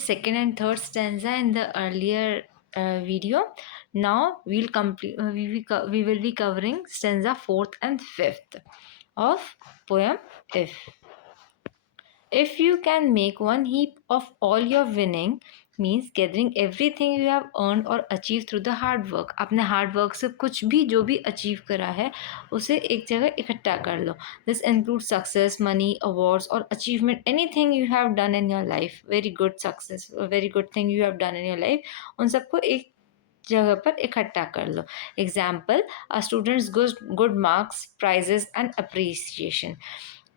second and third stanza in the earlier video. Now we will be covering stanza fourth and fifth of poem If. If you can make one heap of all your winning, means gathering everything you have earned or achieved through the hard work. आपने hard work से कुछ भी जो भी achieve करा है उसे एक जगह इकट्ठा कर लो. This includes success, money, awards or achievement, anything you have done in your life, very good success, a very good thing you have done in your life, उन सबको एक जगह पर इकट्ठा कर लो. Example, a students good marks, prizes and appreciation.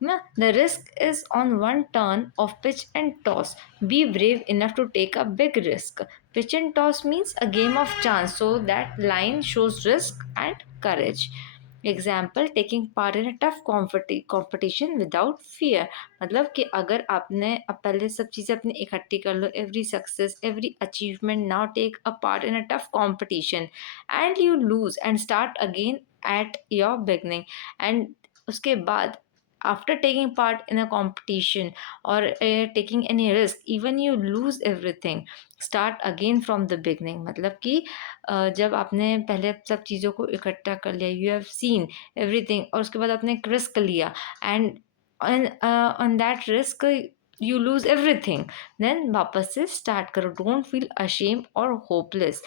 ना, the risk is on one turn of pitch and toss. Be brave enough to take a big risk. Pitch and toss means a game of chance, so that line shows risk and courage. Example, taking part in a tough competition without fear. मतलब कि अगर आपने अब पहले सब चीज़ें अपनी इकट्ठी कर लो, every success, every achievement, now take a part in a tough competition and you lose and start again at your beginning. And उसके बाद after taking part in a competition or taking any risk, even you lose everything, start again from the beginning. मतलब कि जब आपने पहले सब चीज़ों को इकट्ठा कर लिया, you have seen everything, और उसके बाद आपने एक रिस्क लिया and on that risk you lose everything, then वापस से start करो. Don't feel ashamed or hopeless.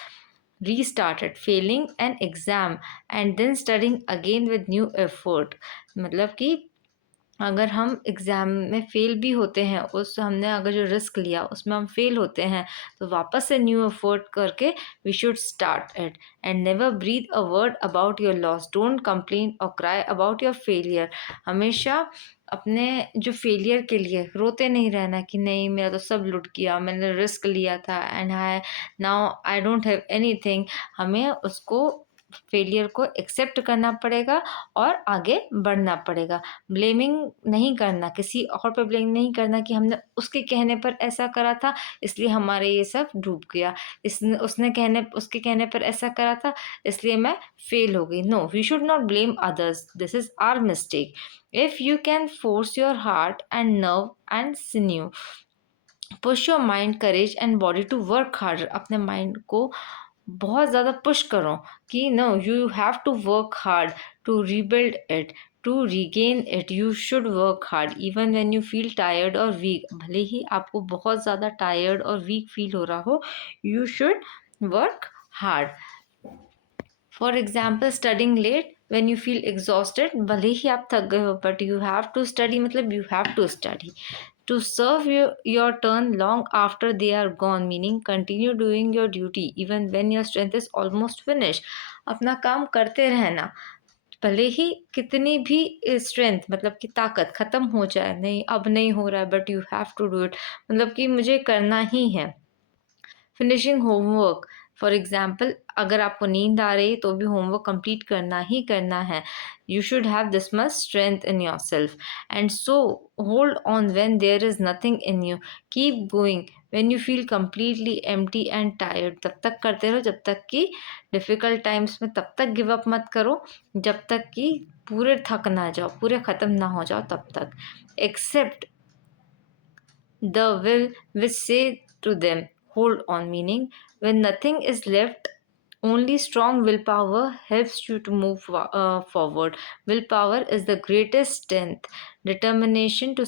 Restarted, failing an exam and then studying again with new effort. मतलब कि अगर हम एग्ज़ाम में फ़ेल भी होते हैं, उस हमने अगर जो रिस्क लिया उसमें हम फ़ेल होते हैं, तो वापस से न्यू एफर्ट करके we should start it. And never breathe a word about your loss. Don't complain और क्राई अबाउट योर फेलियर. हमेशा अपने जो फेलियर के लिए रोते नहीं रहना कि नहीं मेरा तो सब लुट गया, मैंने रिस्क लिया था and now I don't have anything. हमें उसको फेलियर को एक्सेप्ट करना पड़ेगा और आगे बढ़ना पड़ेगा. ब्लेमिंग नहीं करना, किसी और पर ब्लेम नहीं करना कि हमने उसके कहने पर ऐसा करा था इसलिए हमारे ये सब डूब गया, उसके कहने पर ऐसा करा था इसलिए मैं फेल हो गई. No, we should not blame others, this is our mistake. If you can force your heart and nerve and sinew, push your mind, courage and body to work harder. अपने माइंड को बहुत ज़्यादा push करो कि no, you have to work hard to rebuild it, to regain it. You should work hard even when you feel tired और weak. भले ही आपको बहुत ज़्यादा टायर्ड और वीक फील हो रहा हो, you should work hard. For example, studying late when you feel exhausted. भले ही आप थक गए हो, but you have to study, मतलब you have to study. To serve your turn long after they are gone, meaning continue doing your duty even when your strength is almost finished. अपना काम करते रहना, भले ही कितनी भी स्ट्रेंथ, मतलब कि ताकत ख़त्म हो जाए, नहीं अब नहीं हो रहा है, but you have to do it, मतलब कि मुझे करना ही है. फिनिशिंग होमवर्क, फॉर एग्जाम्पल, अगर आपको नींद आ रही है तो भी होमवर्क कंप्लीट करना ही करना है. You should have this much strength in your self. And so hold on when there is nothing in you. Keep going when you feel completely empty and tired. तब तक करते रहो जब तक कि डिफ़िकल्ट टाइम्स में, तब तक गिव अप मत करो जब तक कि पूरे थक ना जाओ, पूरे ख़त्म ना हो जाओ तब तक. Accept the will which say to them, hold on, meaning when nothing is left, only strong willpower helps you to move forward. Willpower is the greatest strength, determination to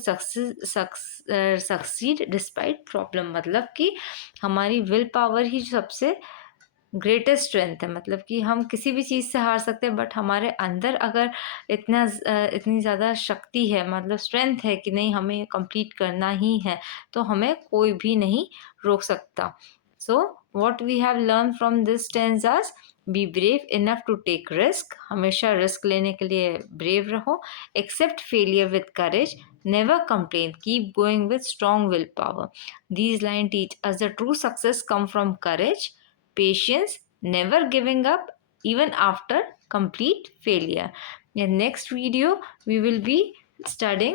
succeed despite problem. मतलब कि हमारी will power ही सबसे greatest strength है. मतलब कि हम किसी भी चीज़ से हार सकते हैं, बट हमारे अंदर अगर इतनी ज़्यादा शक्ति है, मतलब स्ट्रेंथ है कि नहीं हमें कंप्लीट करना ही है, तो हमें कोई भी नहीं रोक सकता. So what we have learn from this stanzas, be brave enough to take risk. हमेशा रिस्क लेने के लिए ब्रेव रहो. Accept failure with courage. Never complain. Keep going with strong will power. These line teach us the true success come from courage, patience, never giving up even after complete failure. In next video we will be studying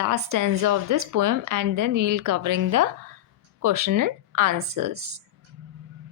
last stanza of this poem and then we will covering the question and answers.